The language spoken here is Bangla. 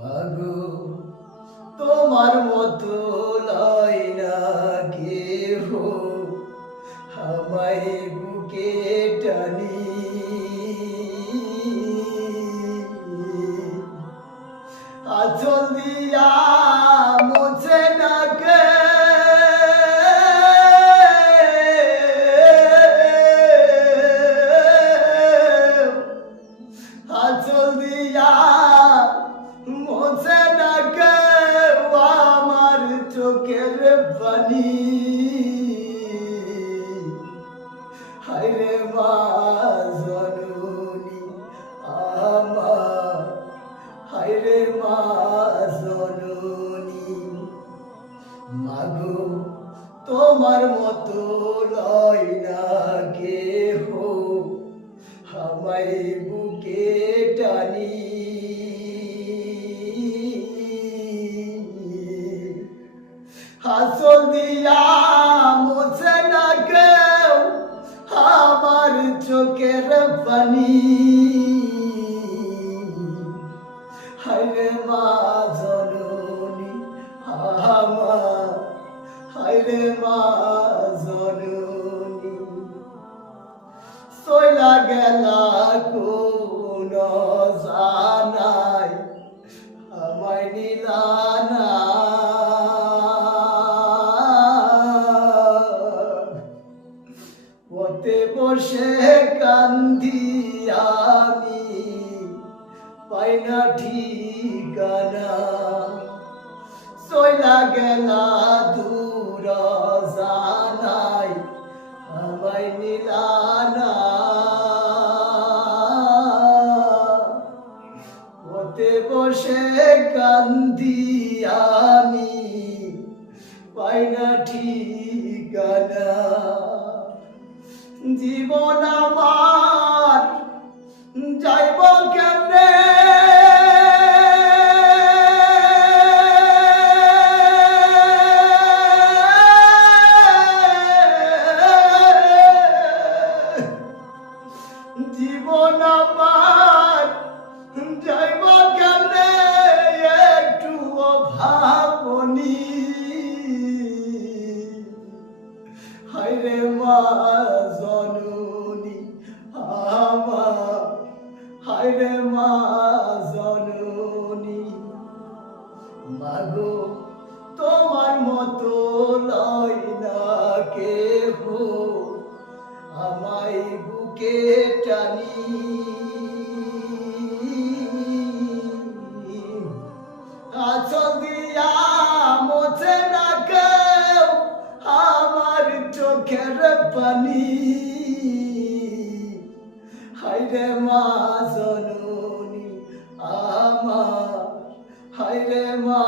মাগো তোমার মতো লয় না কেহ আমায় বুকে টানি আঁচল দিয়া মুছে না কে আঁচল দিয়া মুছে না কে আমার চোখের পানি হায়রে মা জননী আমার হায়রে মা জননী মাগো তোমার মতো লয় না কেহ আমায় বুকে টানি হাসল দিয়া মুছে না কেউ আমার চোখের পানি হায়রে মা জননী আমার হায়রে মা জননী সইলা গেলা কোন জানাই আমায় নিলা না পথে বসে কান্দি আমি পাই না ঠিকানা সইলা গেলা দূর জানাই আমায় নিলা না পথে বসে কান্দি আমি পাই না ঠিকানা জীবন আমার যাইব কেমনে জীবন আমার যাইব কেমনে একটু ভাবনি হায়রে মা জননী আমার হায়রে মা জননী মাগো তোমার মতো লয় না কেহ আমায় বুকে টানি আঁচল দিয়া মুছে না কেউ আমার চোখের পানি হায়রে মা জননী আমার হায়রে মা